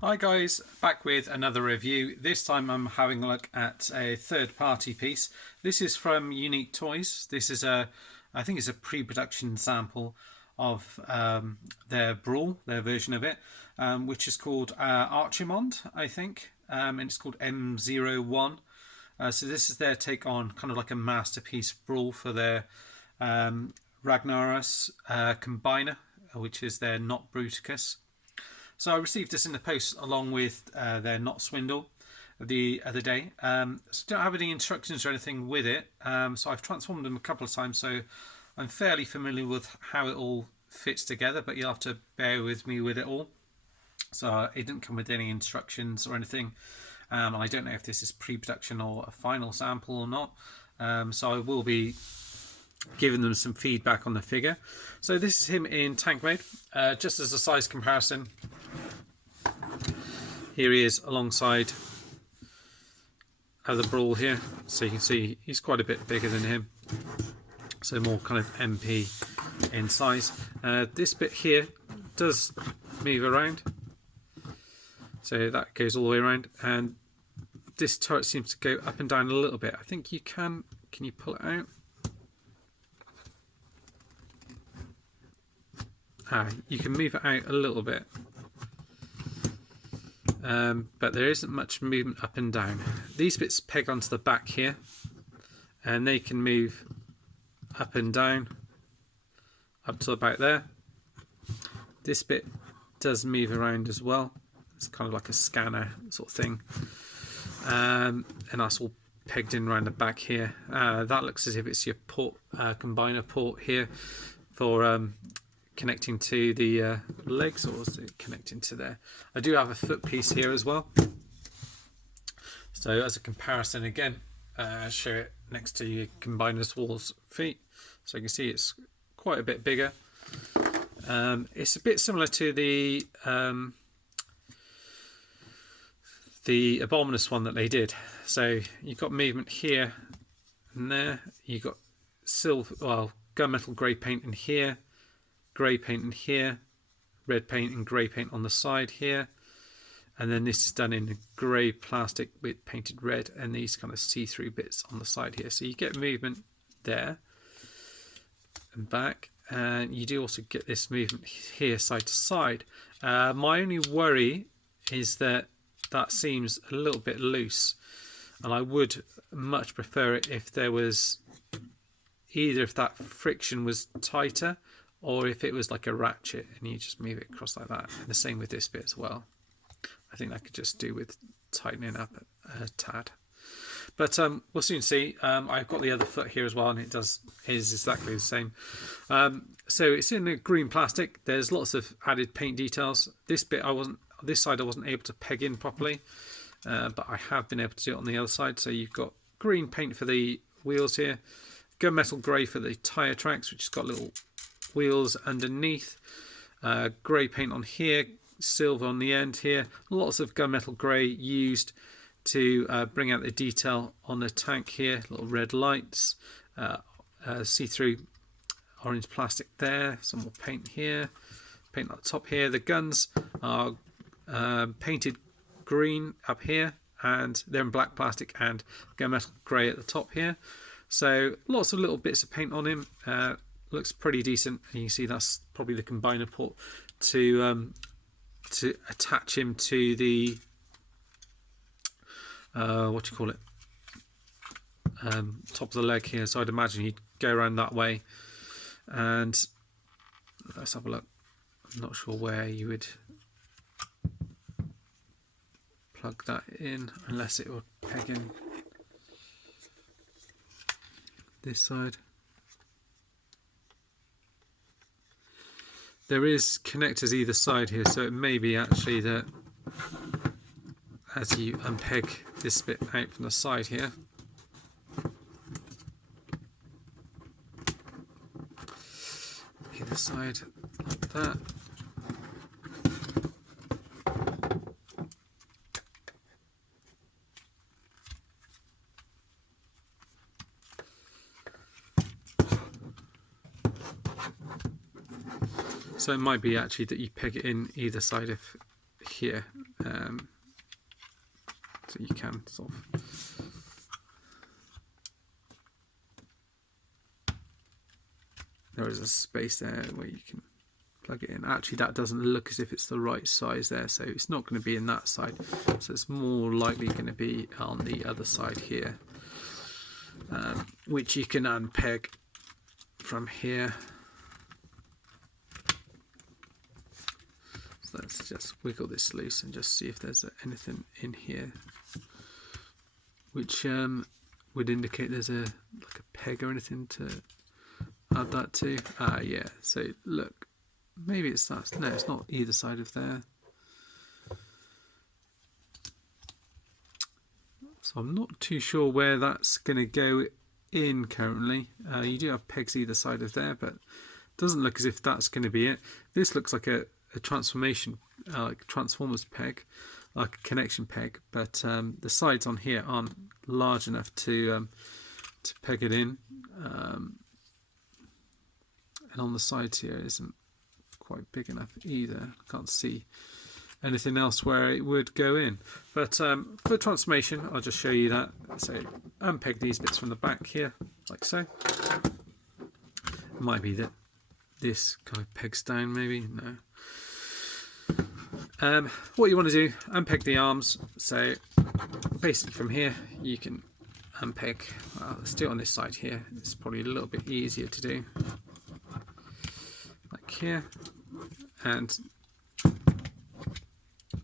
Hi guys, back with another review. This time I'm having a look at a third-party piece. This is from Unique Toys. This is I think it's a pre-production sample of their Brawl, their version of it, which is called Archimonde, I think, and it's called M01. So this is their take on kind of like a masterpiece Brawl for their Ragnaros Combiner, which is their not Bruticus. So I received this in the post along with their Not Swindle the other day. So don't have any instructions or anything with it. So I've transformed them a couple of times, so I'm fairly familiar with how it all fits together, but you'll have to bear with me with it all. So it didn't come with any instructions or anything. And I don't know if this is pre-production or a final sample or not. So I will be giving them some feedback on the figure. So this is him in tank mode. Just as a size comparison, here he is alongside the Brawl here. So you can see he's quite a bit bigger than him. So more kind of MP in size. This bit here does move around. So that goes all the way around. And this turret seems to go up and down a little bit. I think you can you pull it out? You can move it out a little bit. But there isn't much movement up and down. These bits peg onto the back here, and they can move up and down up to about there. This bit does move around as well. It's kind of like a scanner sort of thing, and that's all pegged in around the back here. That looks as if it's your port combiner port here for connecting to the legs, or is it connecting to there? I do have a foot piece here as well. So as a comparison again, show it next to your combiner's wall's feet. So you can see it's quite a bit bigger. It's a bit similar to the Abominous one that they did. So you've got movement here and there. You've got silver, well, gunmetal grey paint in here, grey paint in here, red paint and grey paint on the side here, and then this is done in grey plastic with painted red, and these kind of see-through bits on the side here. So you get movement there and back, and you do also get this movement here side to side. My only worry is that seems a little bit loose, and I would much prefer it if there was either if that friction was tighter, or if it was like a ratchet and you just move it across like that. And the same with this bit as well. I think that could just do with tightening up a tad. But we'll soon see. I've got the other foot here as well, and it is exactly the same. So it's in a green plastic. There's lots of added paint details. This bit this side I wasn't able to peg in properly, but I have been able to do it on the other side. So you've got green paint for the wheels here, gunmetal grey for the tyre tracks, which has got little wheels underneath, grey paint on here, silver on the end here. Lots of gunmetal grey used to bring out the detail on the tank here. Little red lights, see-through orange plastic there, some more paint here, paint at the top here. The guns are painted green up here, and they're in black plastic and gunmetal grey at the top here. So lots of little bits of paint on him. Looks pretty decent, and you can see that's probably the combiner port to attach him to the what do you call it, top of the leg here. So I'd imagine he'd go around that way, and let's have a look. I'm not sure where you would plug that in, unless it would peg in this side. There is connectors either side here, so it may be actually that as you unpeg this bit out from the side here, either side like that, so it might be actually that you peg it in either side if here, so you can sort of there is a space there where you can plug it in. Actually, that doesn't look as if it's the right size there, so it's not going to be in that side, so it's more likely going to be on the other side here, which you can unpeg from here. So let's just wiggle this loose and just see if there's anything in here which would indicate there's a like a peg or anything to add that to. Yeah, so look, maybe it's that. No, it's not either side of there. So I'm not too sure where that's going to go in currently. You do have pegs either side of there, but it doesn't look as if that's going to be it. This looks like a transformation, like transformers peg, like a connection peg, but the sides on here aren't large enough to peg it in, and on the sides here isn't quite big enough either. Can't see anything else where it would go in, but for transformation I'll just show you that. So unpeg these bits from the back here like so. It might be that this kind of pegs down, maybe. No. What you want to do, unpeg the arms. So basically from here you can unpeg, well, let's do it on this side here, it's probably a little bit easier to do, like here, and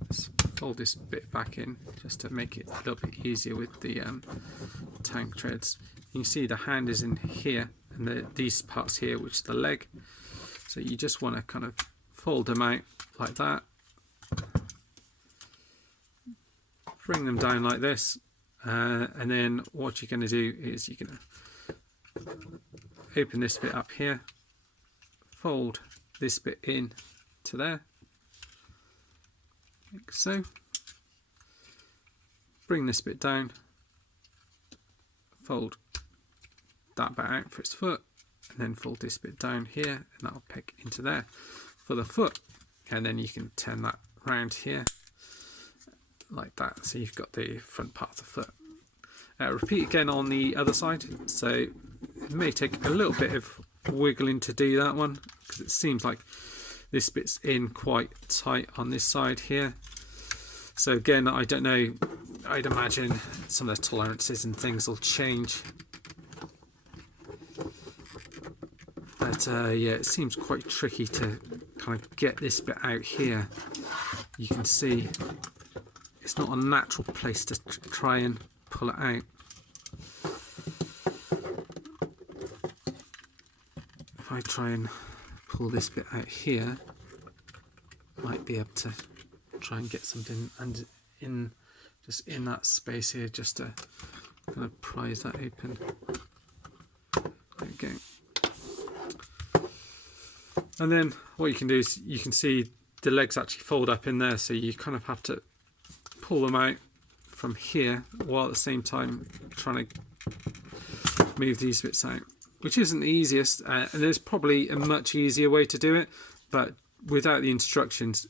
let's fold this bit back in just to make it a little bit easier with the tank treads. You can see the hand is in here, and these parts here, which is the leg, so you just want to kind of fold them out like that, bring them down like this, and then what you're going to do is you're going to open this bit up here, fold this bit in to there, like so, bring this bit down, fold that bit out for its foot, and then fold this bit down here, and that'll peg into there for the foot, and then you can turn that round here like that, so you've got the front part of the foot. Repeat again on the other side, so it may take a little bit of wiggling to do that one, because it seems like this bit's in quite tight on this side here. So again, I don't know, I'd imagine some of the tolerances and things will change, but yeah, it seems quite tricky to kind of get this bit out here. You can see it's not a natural place to try and pull it out. If I try and pull this bit out here, I might be able to try and get something in just in that space here, just to kind of prise that open. There we go. And then what you can do is you can see the legs actually fold up in there, so you kind of have to pull them out from here while at the same time trying to move these bits out, which isn't the easiest, and there's probably a much easier way to do it, but without the instructions,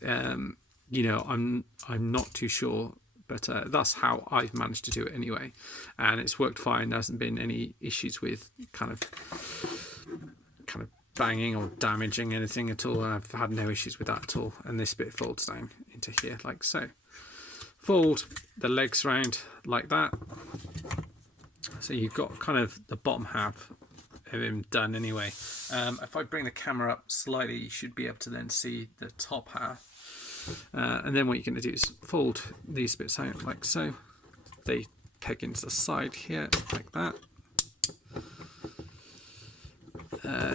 you know, I'm not too sure, but that's how I've managed to do it anyway, and it's worked fine. There hasn't been any issues with kind of banging or damaging anything at all. I've had no issues with that at all, and this bit folds down into here like so. Fold the legs round like that, so you've got kind of the bottom half of him done anyway. If I bring the camera up slightly, you should be able to then see the top half, and then what you're going to do is fold these bits out like so. They peg into the side here like that.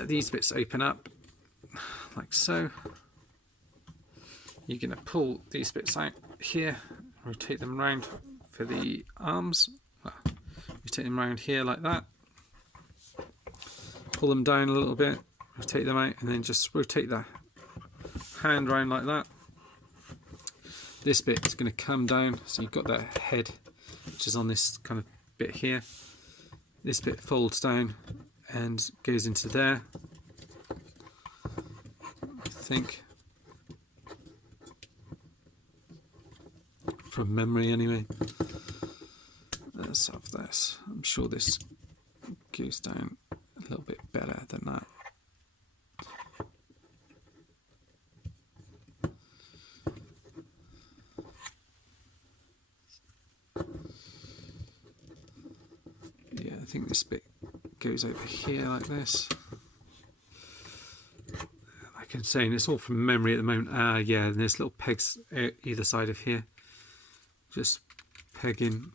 These bits open up like so. You're going to pull these bits out here, rotate them around for the arms, rotate them around here like that, pull them down a little bit, rotate them out, and then just rotate the hand around like that. This bit is going to come down, so you've got the head which is on this kind of bit here. This bit folds down and goes into there, I think. from memory anyway. Let's have this. I'm sure this goes down a little bit better than that. Yeah, I think this bit goes over here like this. Like I'm saying, it's all from memory at the moment. Yeah, and there's little pegs either side of here. Just pegging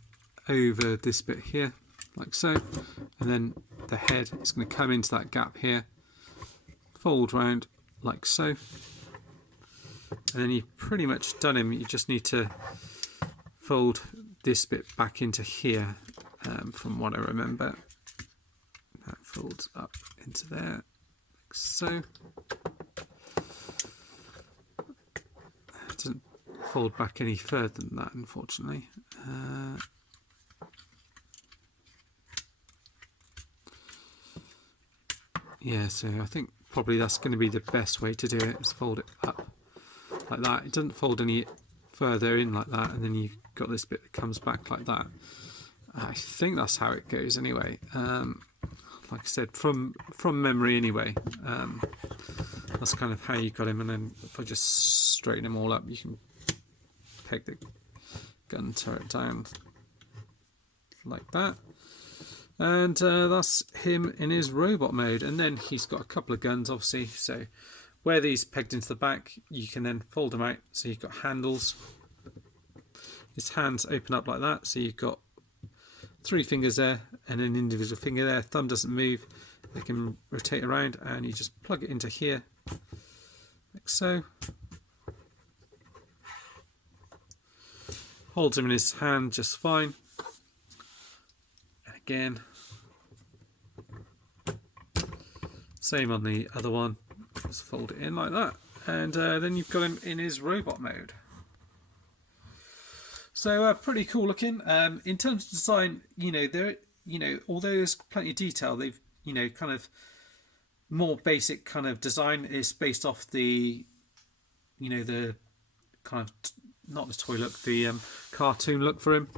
over this bit here, like so. And then the head is going to come into that gap here, fold round like so. And then you've pretty much done him. You just need to fold this bit back into here, from what I remember. That folds up into there, like so. It doesn't fold back any further than that, unfortunately. Yeah, so I think probably that's going to be the best way to do it, is fold it up like that. It doesn't fold any further in like that, and then you've got this bit that comes back like that. I think that's how it goes anyway. Like I said, from memory anyway. That's kind of how you got him, and then if I just straighten them all up, you can peg the gun turret down like that. And that's him in his robot mode. And then he's got a couple of guns, obviously, so where these pegged into the back, you can then fold them out, so you've got handles. His hands open up like that, so you've got 3 fingers there and an individual finger there. Thumb doesn't move, they can rotate around, and you just plug it into here like so. Holds him in his hand just fine. And again, same on the other one, just fold it in like that, and then you've got him in his robot mode. So pretty cool looking. In terms of design, although there's plenty of detail, they've kind of more basic kind of design is based off the the kind of not the toy look, the cartoon look for him.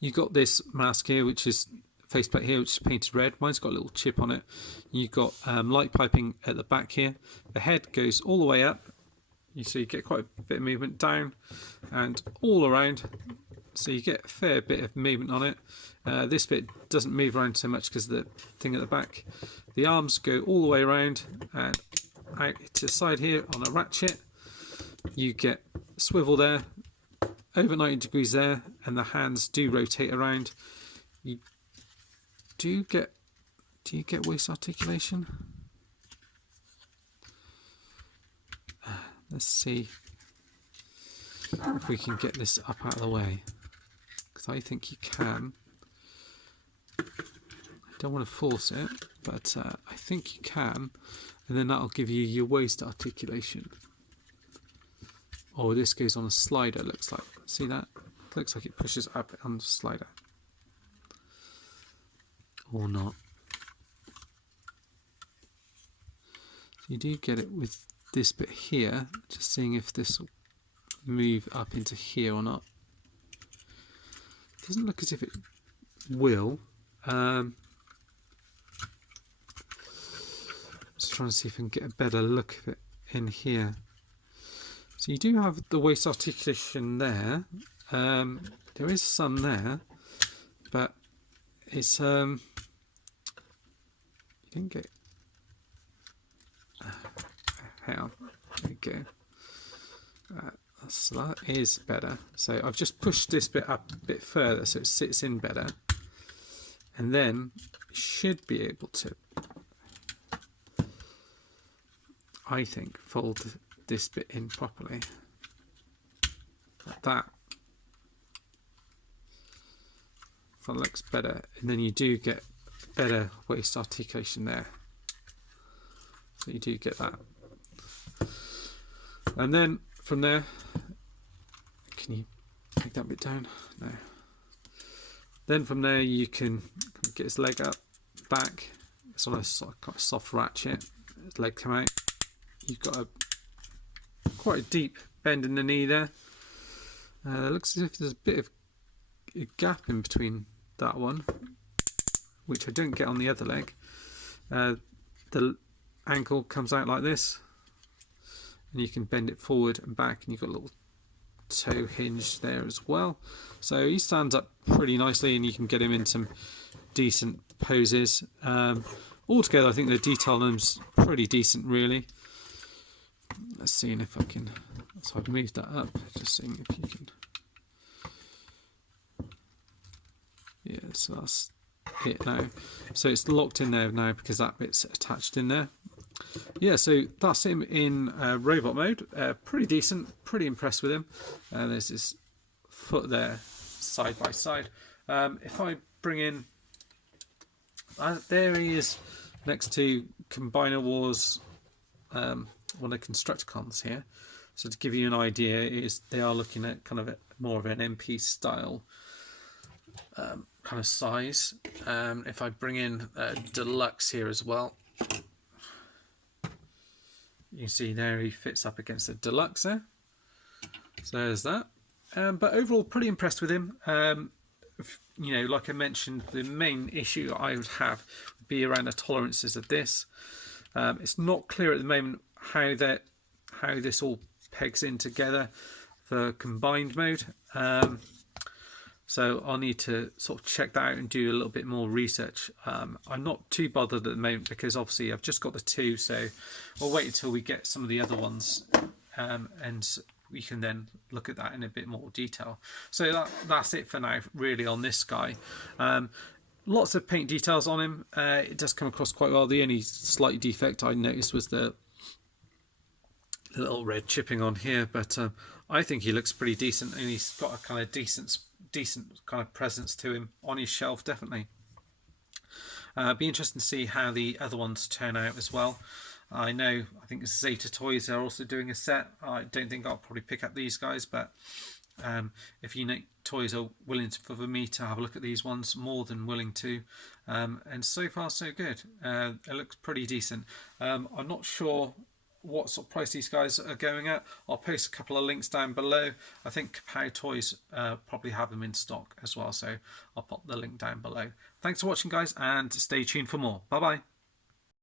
You've got this mask here, which is faceplate here, which is painted red. Mine's got a little chip on it. You've got light piping at the back here. The head goes all the way up. So you get quite a bit of movement down and all around, so you get a fair bit of movement on it. This bit doesn't move around so much because of the thing at the back. The arms go all the way around and out to the side here on a ratchet. You get swivel there, over 90 degrees there, and the hands do rotate around. Do you get waist articulation? Let's see if we can get this up out of the way, because I think you can. I don't want to force it, but I think you can, and then that'll give you your waist articulation. Oh, this goes on a slider, looks like. See that? Looks like it pushes up on the slider. Or not. So you do get it with this bit here, just seeing if this will move up into here or not. Doesn't look as if it will. Just trying to see if I can get a better look of it in here. So you do have the waist articulation there. There is some there, but it's you didn't get. Hang on, there we go. So that is better. So I've just pushed this bit up a bit further so it sits in better, and then you should be able to, I think, fold this bit in properly like that. That looks better, and then you do get better waist articulation there. So you do get that. And then from there, can you take that bit down? No. Then from there you can get his leg up, back. It's on a sort of soft ratchet. His leg come out. You've got quite a deep bend in the knee there. Looks as if there's a bit of a gap in between that one, which I don't get on the other leg. The ankle comes out like this, and you can bend it forward and back, and you've got a little toe hinge there as well. So he stands up pretty nicely, and you can get him in some decent poses. Altogether, I think the detail on him's pretty decent, really. Let's see if I can. So I've moved that up, just seeing if you can. Yeah, so that's it now. So it's locked in there now because that bit's attached in there. Yeah, so that's him in robot mode. Pretty decent, pretty impressed with him. There's his foot there, side by side. If I bring in, there he is next to Combiner Wars, one of the Constructicons here. So to give you an idea, they are looking at kind of more of an MP style kind of size. If I bring in Deluxe here as well, you can see there he fits up against the Deluxe there. So there's that. But overall, pretty impressed with him. You know, like I mentioned, the main issue I would have would be around the tolerances of this. It's not clear at the moment how this all pegs in together for combined mode. So I'll need to sort of check that out and do a little bit more research. I'm not too bothered at the moment because obviously I've just got the two, so we'll wait until we get some of the other ones and we can then look at that in a bit more detail. So that's it for now, really, on this guy. Lots of paint details on him. It does come across quite well. The only slight defect I noticed was the little red chipping on here, but I think he looks pretty decent, and he's got a kind of decent kind of presence to him on his shelf, definitely. Be interesting to see how the other ones turn out as well. I think Zeta Toys are also doing a set. I don't think I'll probably pick up these guys, but if Toys are willing for me to have a look at these ones, more than willing to. And so far so good. It looks pretty decent. I'm not sure what sort of price these guys are going at. I'll post a couple of links down below. I think Kapow Toys probably have them in stock as well, so I'll pop the link down below. Thanks for watching, guys, and stay tuned for more. Bye bye.